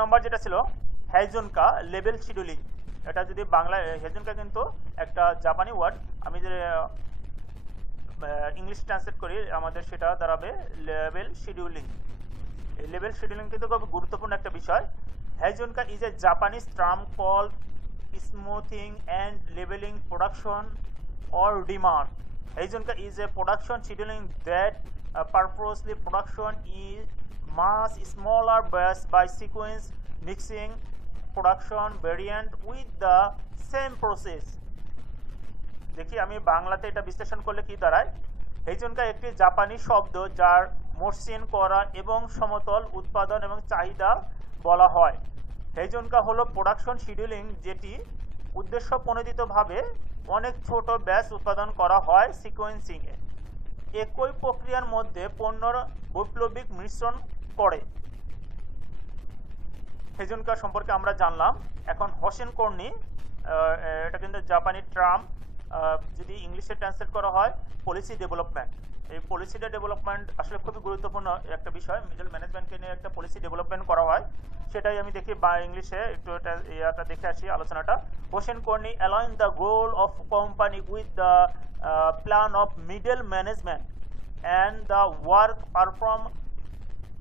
নম্বর যেটা ছিল হেইজুনকা level scheduling. এটা যদি বাংলা হেইজুনকা কিন্তু একটা জাপানি ওয়ার্ড, আমি যে ইংলিশ ট্রান্সলেট করি আমাদের সেটা দাঁড়াবে লেভেল শিডিউলিং। এই লেভেল শিডিউলিং কিন্তু খুব গুরুত্বপূর্ণ একটা বিষয়। Heijunka is a Japanese term called smoothing and leveling production or demand. Heizunka is a production scheduling that purposely production is much smaller batch by sequence mixing production variant with the same process. দেখি আমি বাংলাতে এটা বিশ্লেষণ করলে কি দাঁড়ায়। হেইজুনকা একটি জাপানি শব্দ যার মসৃণ করা এবং সমতল উৎপাদন এবং চাহিদা বলা হয়। হেইজুনকা হলো প্রোডাকশন শিডিউলিং যেটি উদ্দেশ্য প্রণোদিতভাবে অনেক ছোট ব্যাচ উৎপাদন করা হয় সিকোয়েন্সিংয়ে, একই প্রক্রিয়ার মধ্যে পণ্যর বৈপ্লবিক মিশ্রণ করে। হেইজুনকা সম্পর্কে আমরা জানলাম। এখন হোসেন কর্নি, এটা কিন্তু জাপানি টার্ম, যদি ইংলিশে ট্রান্সলেট করা হয় পলিসি ডেভেলপমেন্ট। এই পলিসি ডেভেলপমেন্ট আসলে খুবই গুরুত্বপূর্ণ একটা বিষয়। মিডল ম্যানেজমেন্টকে নিয়ে একটা পলিসি ডেভেলপমেন্ট করা হয়, সেটাই আমি দেখি বা ইংলিশে একটু এটা দেখে আসি আলোচনাটা। Hossain Carney align the goal of company with the plan of middle management and the work perform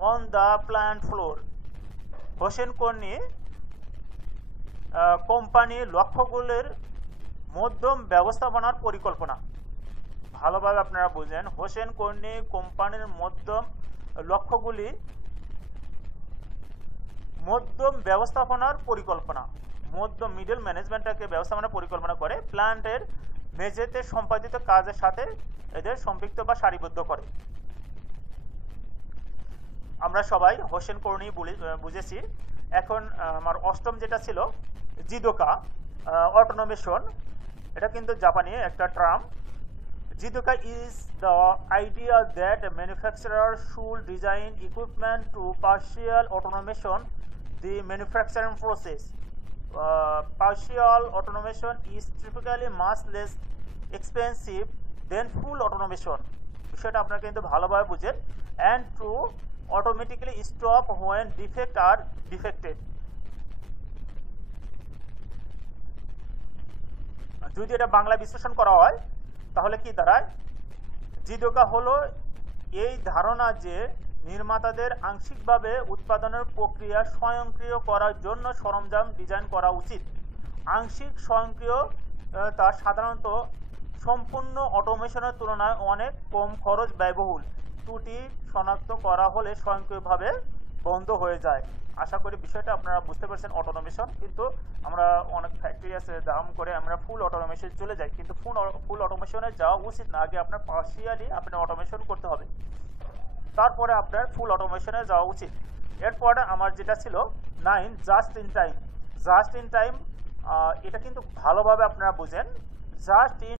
on the plant floor. Hossain Carney কোম্পানির লক্ষ্যগুলির মধ্যম ব্যবস্থাপনার পরিকল্পনা, ভালোভাবে আপনারা বুঝেন। হোসেন কর্নি কোম্পানির মধ্যম লক্ষ্যগুলি মধ্যম ব্যবস্থাপনার পরিকল্পনা, মধ্যম মিডল ম্যানেজমেন্টটাকে ব্যবস্থাপনার পরিকল্পনা করে প্ল্যান্টের মেঝেতে সম্পাদিত কাজের সাথে এদের সম্পৃক্ত বা সারিবদ্ধ করে। আমরা সবাই হোসেন কর্নি বুঝেছি। এখন আমার অষ্টম যেটা ছিল জিদোকা অটোমেশন, এটা কিন্তু জাপানি একটা term. Jidoka is the idea that a manufacturer should design equipment to partial automation the manufacturing process. Partial automation is typically much less expensive than full automation. বিষয়টা আপনারা কিন্তু ভালোভাবে বুঝেন। And to automatically stop when defects are detected. যদি এটা বাংলা বিশ্লেষণ করা হয় তাহলে কি দাঁড়ায়, জিদোকা হলো এই ধারণা যে নির্মাতাদের আংশিকভাবে উৎপাদনের প্রক্রিয়া স্বয়ংক্রিয় করার জন্য সরঞ্জাম ডিজাইন করা উচিত। আংশিক স্বয়ংক্রিয়তা সাধারণত সম্পূর্ণ অটোমেশনের তুলনায় অনেক কম খরচ ব্যয়বহুল। ত্রুটি শনাক্ত করা হলে স্বয়ংক্রিয়ভাবে বন্ধ হয়ে যায়। আশা করি বিষয়টা আপনারা বুঝতে পারছেন। অটোমেশন কিন্তু আমরা অনেক ফ্যাক্টরি আছে দাম করে আমরা ফুল অটোমেশন চলে যাই, কিন্তু ফুল অটোমেশনে যাওয়া উচিত না। আগে আপনার পার্শিয়ালি আপনার অটোমেশন করতে হবে, তারপরে আপনার ফুল অটোমেশনে যাওয়া উচিত। এরপরে আমার যেটা ছিল 9 just in time. Just in time এটা কিন্তু ভালোভাবে আপনারা বুঝেন। Just in